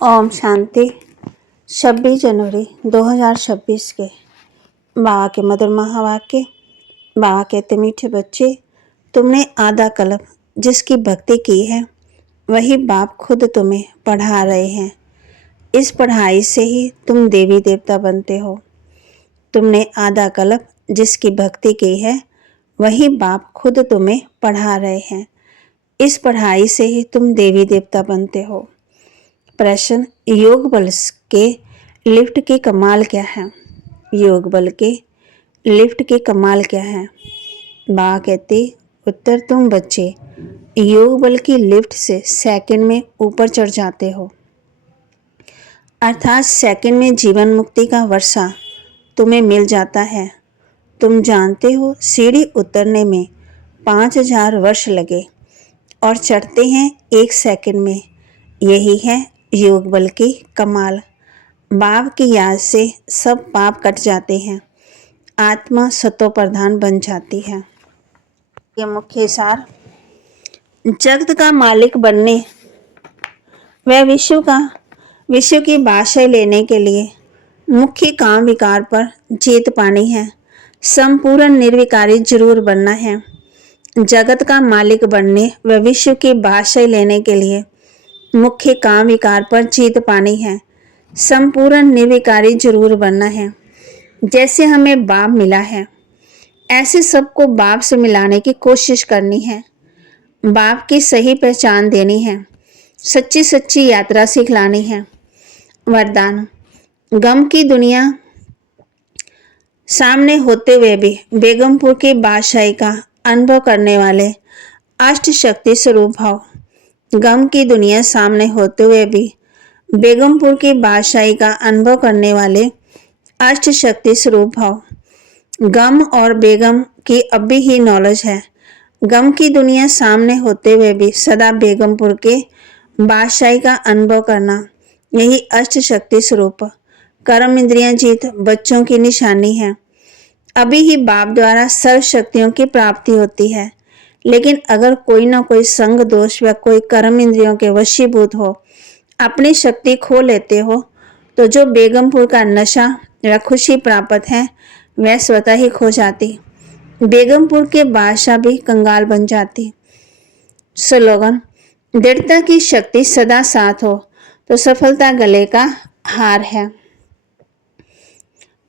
ओम शांति। 26 जनवरी 2026 के बाबा के मधुर महावाक्य। बाबा कहते, मीठे बच्चे, तुमने आधा कल्प जिसकी भक्ति की है वही बाप खुद तुम्हें पढ़ा रहे हैं। इस पढ़ाई से ही तुम देवी देवता बनते हो। तुमने आधा कल्प जिसकी भक्ति की है वही बाप खुद तुम्हें पढ़ा रहे हैं। इस पढ़ाई से ही तुम देवी देवता बनते हो। प्रश्न, योग बल के लिफ्ट के कमाल क्या है? योग बल के लिफ्ट के कमाल क्या है? बाबा कहते, उत्तर, तुम बच्चे योग बल की लिफ्ट से सेकंड में ऊपर चढ़ जाते हो। अर्थात सेकंड में जीवन मुक्ति का वर्षा तुम्हें मिल जाता है। तुम जानते हो सीढ़ी उतरने में 5000 वर्ष लगे और चढ़ते हैं 1 सेकंड में। यही है योग बल की कमाल। बाप की याद से सब पाप कट जाते हैं, आत्मा सतो प्रधान बन जाती है। ये मुख्य सार, जगत का मालिक बनने व विश्व की बादशाही लेने के लिए मुख्य काम विकार पर जीत पानी है। संपूर्ण निर्विकारी जरूर बनना है। जगत का मालिक बनने व विश्व की बादशाही लेने के लिए मुख्य काम विकार पर जीत पानी है। संपूर्ण निर्विकारी जरूर बनना है। जैसे हमें बाप मिला है ऐसे सबको बाप से मिलाने की कोशिश करनी है। बाप की सही पहचान देनी है। सच्ची सच्ची यात्रा सिखलानी है। वरदान, गम की दुनिया सामने होते हुए भी बेगमपुर की बादशाही का अनुभव करने वाले अष्ट शक्ति स्वरूप भाव। गम की दुनिया सामने होते हुए भी बेगमपुर की बादशाही का अनुभव करने वाले अष्ट शक्ति स्वरूप भाव। गम और बेगम की अभी ही नॉलेज है। गम की दुनिया सामने होते हुए भी सदा बेगमपुर के बादशाही का अनुभव करना, यही अष्ट शक्ति स्वरूप कर्म इंद्रियां जीत बच्चों की निशानी है। अभी ही बाप द्वारा सर्व शक्तियों की प्राप्ति होती है, लेकिन अगर कोई ना कोई संग दोष व कोई कर्म इंद्रियों के वशीभूत हो, अपनी शक्ति खो लेते हो, तो जो बेगमपुर का नशा व खुशी प्राप्त है वह स्वतः ही खो जाती। बेगमपुर के बादशाह भी कंगाल बन जाती। स्लोगन, दृढ़ता की शक्ति सदा साथ हो तो सफलता गले का हार है।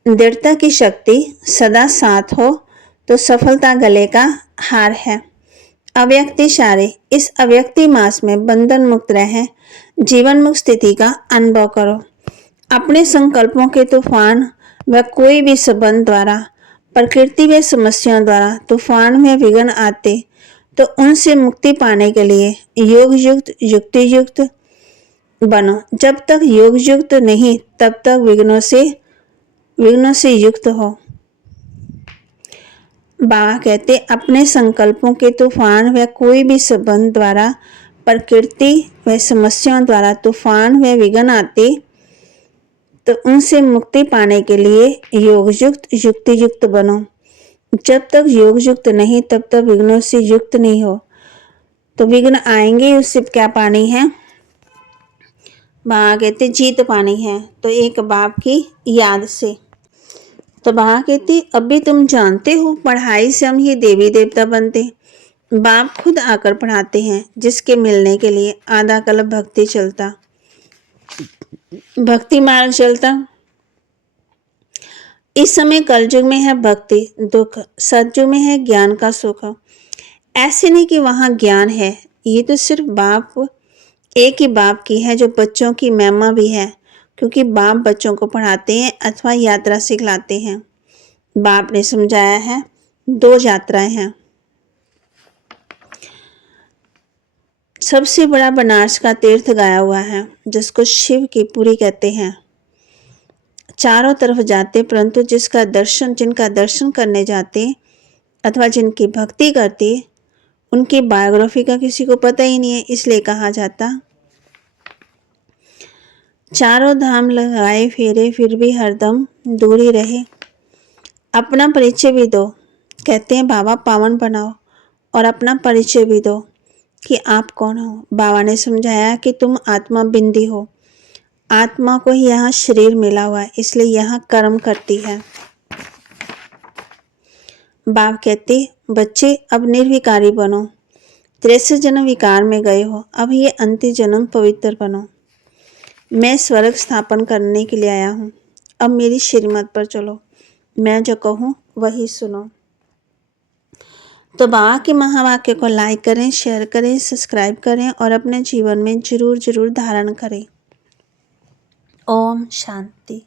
दृढ़ता की शक्ति सदा साथ हो तो सफलता गले का हार है। अव्यक्ति शारे, इस अव्यक्ति मास में बंधन मुक्त रहें, जीवन मुक्त स्थिति का अनुभव करो। अपने संकल्पों के तूफान व कोई भी संबंध द्वारा, प्रकृति व समस्याओं द्वारा तूफान में विघ्न आते तो उनसे मुक्ति पाने के लिए योग युक्त युक्ति युक्त बनो। जब तक योग युक्त नहीं तब तक विघ्नों से युक्त हो। बाबा कहते, अपने संकल्पों के तूफान व कोई भी संबंध द्वारा, प्रकृति व समस्याओं द्वारा तूफान व विघ्न आते तो उनसे मुक्ति पाने के लिए योग युक्त युक्ति युक्त बनो। जब तक योग युक्त नहीं तब तक विघ्नों से युक्त नहीं हो। तो विघ्न आएंगे, उससे क्या पानी है? बाबा कहते, जीत पानी है। तो एक बाप की याद से। तो बाबा कहती, अभी तुम जानते हो पढ़ाई से हम ही देवी देवता बनते। बाप खुद आकर पढ़ाते हैं, जिसके मिलने के लिए आधा कल्प भक्ति चलता, भक्ति मार्ग चलता। इस समय कलयुग में है भक्ति दुख, सतयुग में है ज्ञान का सुख। ऐसे नहीं कि वहां ज्ञान है, ये तो सिर्फ बाप, एक ही बाप की है जो बच्चों की महिमा भी है, क्योंकि बाप बच्चों को पढ़ाते हैं अथवा यात्रा सिखलाते हैं। बाप ने समझाया है 2 यात्राएं हैं। सबसे बड़ा बनारस का तीर्थ गाया हुआ है, जिसको शिव की पुरी कहते हैं। चारों तरफ जाते, परंतु जिनका दर्शन करने जाते अथवा जिनकी भक्ति करते, उनकी बायोग्राफी का किसी को पता ही नहीं है, इसलिए कहा जाता। चारों धाम लगाए फेरे फिर भी हरदम दूरी रहे। अपना परिचय भी दो, कहते हैं बाबा पावन बनाओ, और अपना परिचय भी दो कि आप कौन हो। बाबा ने समझाया कि तुम आत्मा बिंदी हो, आत्मा को ही यहाँ शरीर मिला हुआ है, इसलिए यहाँ कर्म करती है। बाप कहते, बच्चे अब निर्विकारी बनो। 63 जन्म विकार में गए हो, अब ये अंतिम जन्म पवित्र बनो। मैं स्वर्ग स्थापन करने के लिए आया हूँ, अब मेरी श्रीमत पर चलो, मैं जो कहूँ वही सुनो। तो बाबा के महावाक्य को लाइक करें, शेयर करें, सब्सक्राइब करें और अपने जीवन में जरूर धारण करें। ओम शांति।